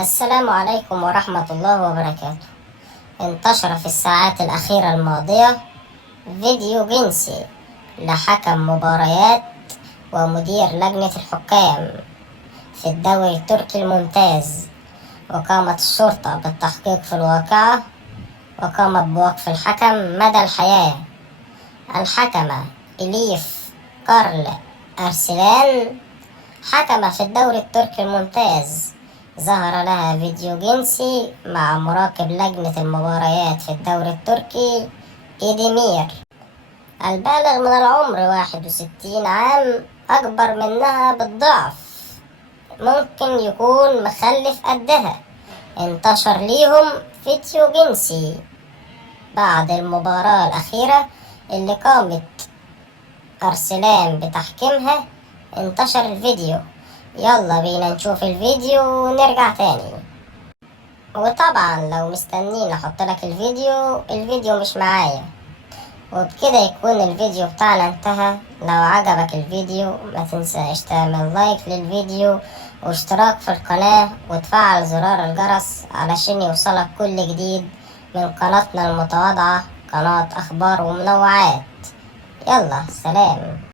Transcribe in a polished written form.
السلام عليكم ورحمة الله وبركاته. انتشر في الساعات الأخيرة الماضية فيديو جنسي لحكم مباريات ومدير لجنة الحكام في الدوري التركي الممتاز، وقامت الشرطة بالتحقيق في الواقعة وقامت بوقف الحكم مدى الحياة. الحكمة إليف كارل أرسلان حكمة في الدوري التركي الممتاز، ظهر لها فيديو جنسي مع مراقب لجنة المباريات في الدوري التركي إيديمير، البالغ من العمر 61 عام، أكبر منها بالضعف، ممكن يكون مخلف قدها. انتشر ليهم فيديو جنسي بعد المباراة الأخيرة اللي قامت أرسلان بتحكيمها. انتشر الفيديو، يلا بينا نشوف الفيديو ونرجع تاني. وطبعا لو مستنين احط لك الفيديو مش معايا. وبكده يكون الفيديو بتاعنا انتهى. لو عجبك الفيديو ما تنساش تعمل لايك للفيديو واشتراك في القناة وتفعل زرار الجرس علشان يوصلك كل جديد من قناتنا المتواضعة، قناة اخبار ومنوعات. يلا سلام.